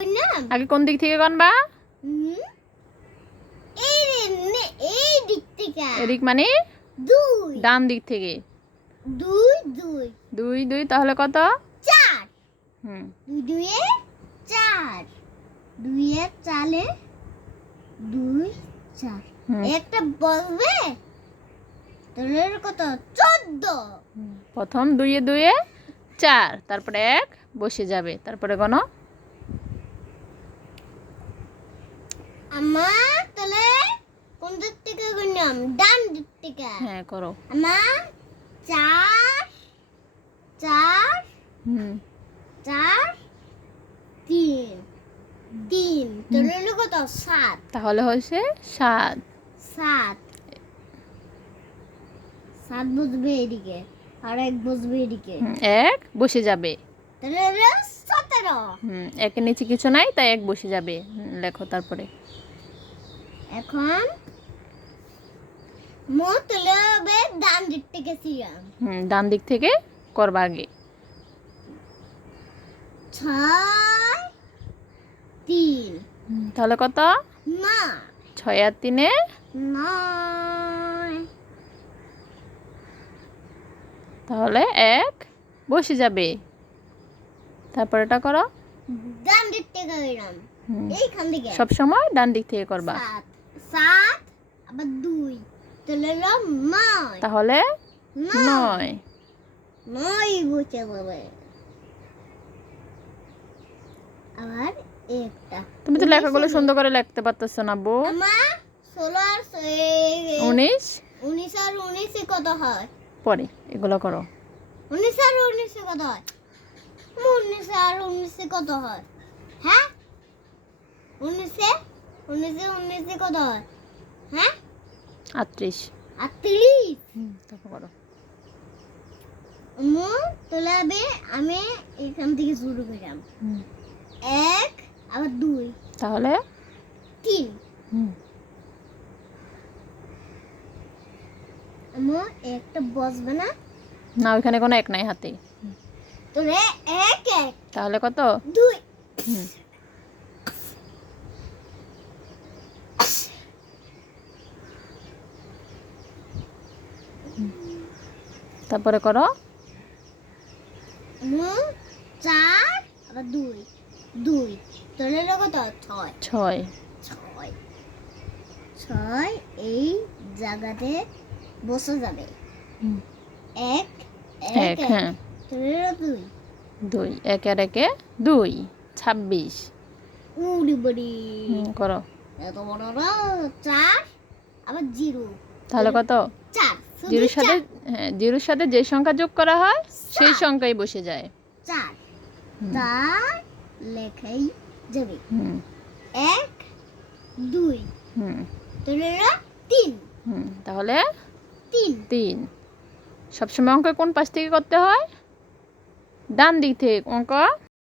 আগে কোন দিক থেকে গণবা? এদিক মানে ডান দিক থেকে। 2 2 তাহলে কত? 4। 2 2 4। 2 এর 4 2 4 একটা বসবে তাহলে কত? 14। প্রথম 2 এ 2 এ 4, তারপরে 1 বসে যাবে, তারপরে গণো। আমার তাহলে কোন দিক থেকে গণাম? ডান দিক থেকে। হ্যাঁ করো। আমার 4 4 4 3 3 তাহলে কত? 7। তাহলে হয়েছে 7। 7 বসবে এদিকে আর 1 বসবে এদিকে। 1 বসে যাবে, তাহলে হলো 17। 1 এর নিচে কিছু নাই তাই 1 বসে যাবে। লেখো তারপরে। এখন মোট তুলে হবে ডান দিক থেকে সিয়াম। ডান দিক থেকে করবা আগে। 6 3 তাহলে কত? 9 6 আর 3 এ 9। তাহলে 1 বসে যাবে, তারপর এটা করো। ডান দিক থেকে গেলাম এইখান থেকে। সব সময় ডান দিক থেকে করবা। 7 আবার 2 তাহলে হলো 9। তাহলে 9 বসে যাবে। আবার একটা। তুমি তো লেখাগুলো সুন্দর করে লিখতে পারতেছো না বউ। আমার 16 আর 19 19 আর 19 এ কত হয়? পরে এগুলো করো। 19 আর 19 এ কত হয়? 19 আর 19 এ কত হয়? হ্যাঁ 19 এ 19 এ কত হয়? হ্যাঁ 38। 38। তারপর করো। তাহলে আমি এখান থেকে শুরু করলাম। 1 আবার 2 তাহলে 3। আমার একটা বসবে না? না, ওইখানে কোনো 1 নাই হাতে। তাহলে 1 1 তাহলে কত? 2। তারপরে করো। 4 আবার 2 2 তাহলে কত? 6 6 6 এই জায়গাতে বসে যাবে। 1 1 হ্যাঁ তাহলে 2 2 1 আর 1 এ 2 26। উড়ি বড়ি করো। এত বড় না? 4 আবার 0 তাহলে কত? 4 জিরোর সাথে জিরোর সাথে যে সংখ্যা যোগ করা হয় সেই সংখ্যাই বসে যায়। 4 তার লেখাই যাবে। 1 2 তাহলে 3। তাহলে 3 3। সবসময় অঙ্ক কোন পাশ থেকে করতে হয়? ডান দিক থেকে অঙ্ক